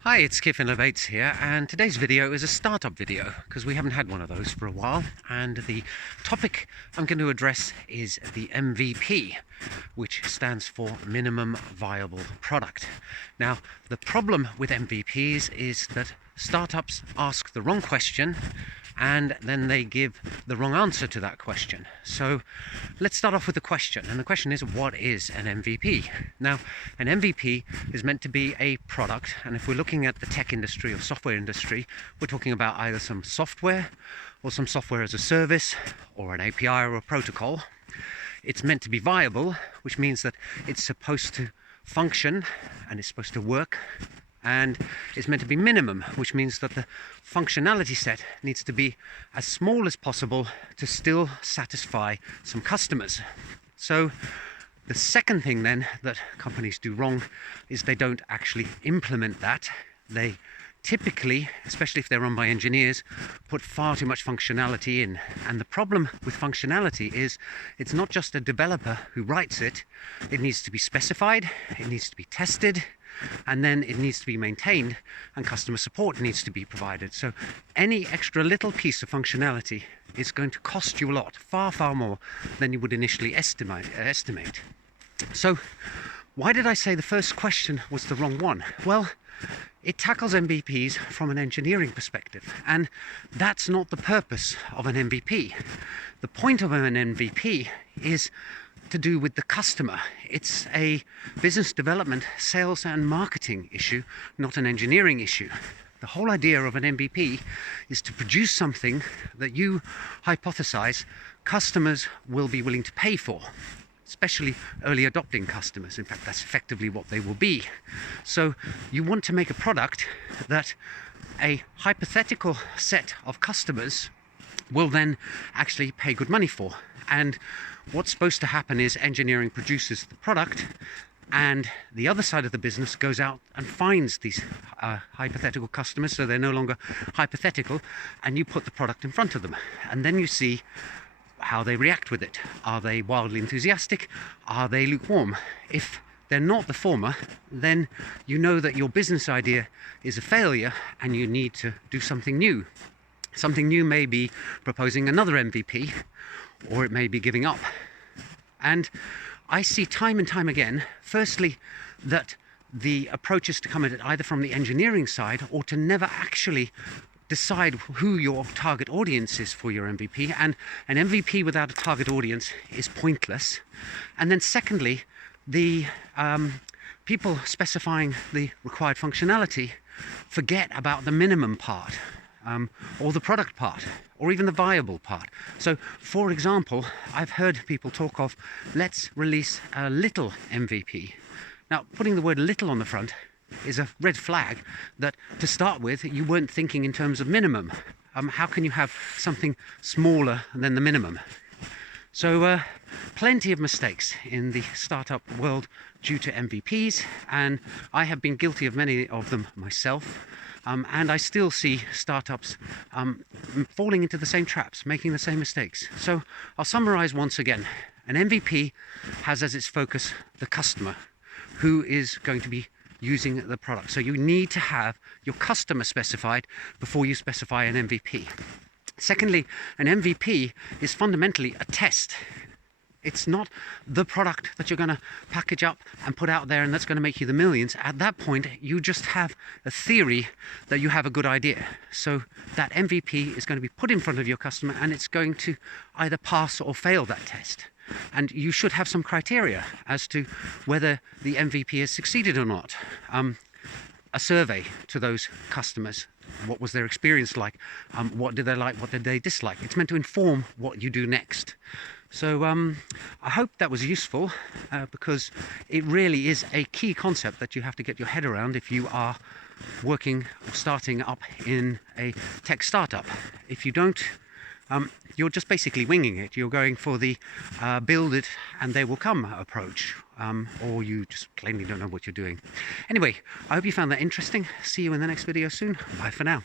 Hi, it's Kif Innovates here, and today's video is a startup video because we haven't had one of those for a while, and the topic I'm going to address is the MVP, which stands for Minimum Viable Product. Now, the problem with MVPs is that startups ask the wrong question and then they give the wrong answer to that question. So let's start off with the question, and the question is, what is an MVP? Now, an MVP is meant to be a product, and if we're looking at the tech industry or software industry, we're talking about either some software or some software as a service or an API or a protocol. It's meant to be viable, which means that it's supposed to function and it's supposed to work, and it's meant to be minimum, which means that the functionality set needs to be as small as possible to still satisfy some customers. So the second thing then that companies do wrong is they don't actually implement that. They typically, especially if they're run by engineers, put far too much functionality in. And the problem with functionality is it's not just a developer who writes it. It needs to be specified, it needs to be tested, and then it needs to be maintained, and customer support needs to be provided. So any extra little piece of functionality is going to cost you a lot, far more than you would initially estimate. So why did I say the first question was the wrong one? Well, it tackles MVPs from an engineering perspective, and that's not the purpose of an MVP. The point of an MVP is to do with the customer. It's a business development, sales and marketing issue, not an engineering issue. The whole idea of an MVP is to produce something that you hypothesize customers will be willing to pay for, especially early adopting customers. In fact, that's effectively what they will be. So you want to make a product that a hypothetical set of customers will then actually pay good money for. And what's supposed to happen is engineering produces the product, and the other side of the business goes out and finds these hypothetical customers, so they're no longer hypothetical, and you put the product in front of them, and then you see how they react with it. Are they wildly enthusiastic? Are they lukewarm? If they're not the former, then you know that your business idea is a failure and you need to do something new. Something new may be proposing another MVP, or it may be giving up. And I see time and time again, firstly, that the approach is to come at it either from the engineering side or to never actually decide who your target audience is for your MVP, and an MVP without a target audience is pointless. And then secondly, the people specifying the required functionality forget about the minimum part, or the product part, or even the viable part. So, for example, I've heard people talk of, let's release a little MVP. Now, putting the word little on the front is a red flag that, to start with, you weren't thinking in terms of minimum. How can you have something smaller than the minimum? So plenty of mistakes in the startup world due to MVPs, and I have been guilty of many of them myself. And I still see startups falling into the same traps, making the same mistakes. So I'll summarize once again. An MVP has as its focus the customer who is going to be using the product. So you need to have your customer specified before you specify an MVP. Secondly, an MVP is fundamentally a test. It's not the product that you're going to package up and put out there and that's going to make you the millions. At that point, you just have a theory that you have a good idea. So that MVP is going to be put in front of your customer and it's going to either pass or fail that test. And you should have some criteria as to whether the MVP has succeeded or not. A survey to those customers. What was their experience like? What did they like? What did they dislike? It's meant to inform what you do next. So I hope that was useful, because it really is a key concept that you have to get your head around if you are working or starting up in a tech startup. If you don't, you're just basically winging it. You're going for the build it and they will come approach, or you just plainly don't know what you're doing. Anyway, I hope you found that interesting. See you in the next video soon. Bye for now.